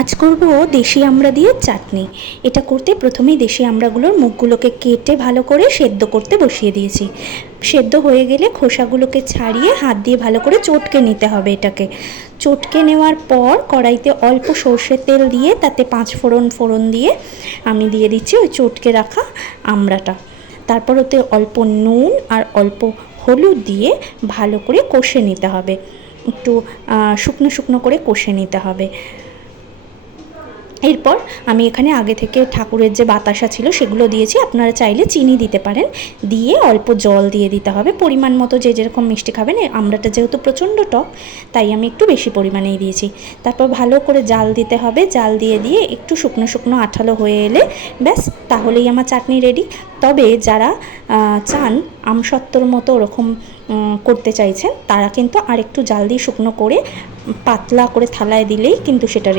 আজ করব দেশি আমড়া দিয়ে চাটনি। এটা করতে প্রথমেই দেশি আমড়াগুলোর মুখগুলোকে কেটে ভালো করে সেদ্ধ করতে বসিয়ে দিয়েছি। সেদ্ধ হয়ে গেলে খোসাগুলোকে ছাড়িয়ে হাত দিয়ে ভালো করে চটকে নিতে হবে। এটাকে চটকে নেওয়ার পর কড়াইতে অল্প সর্ষের তেল দিয়ে তাতে 5 ফোড়ন দিয়ে আমি দিয়ে দিচ্ছি ওই চটকে রাখা আমড়াটা। তারপর ওতে অল্প নুন আর অল্প হলুদ দিয়ে ভালো করে কষে নিতে হবে। একটু শুকনো শুকনো করে কষে নিতে হবে। এরপর আমি এখানে আগে থেকে ঠাকুরের যে বাতাসা ছিল সেগুলো দিয়েছি। আপনারা চাইলে চিনি দিতে পারেন। দিয়ে অল্প জল দিয়ে দিতে হবে পরিমাণ মতো, যে যেরকম মিষ্টি খাবেন। আমড়াটা যেহেতু প্রচণ্ড টক তাই আমি একটু বেশি পরিমাণেই দিয়েছি। তারপর ভালো করে জাল দিতে হবে। জাল দিয়ে একটু শুকনো শুকনো আঠালো হয়ে এলে ব্যাস, তাহলেই আমার চাটনি রেডি। তবে যারা চান আমসত্ত্বর মতো ওরকম করতে চাইছেন তারা কিন্তু আর একটু জাল দিয়ে শুকনো করে পাতলা করে থালায় দিলেই কিন্তু সেটা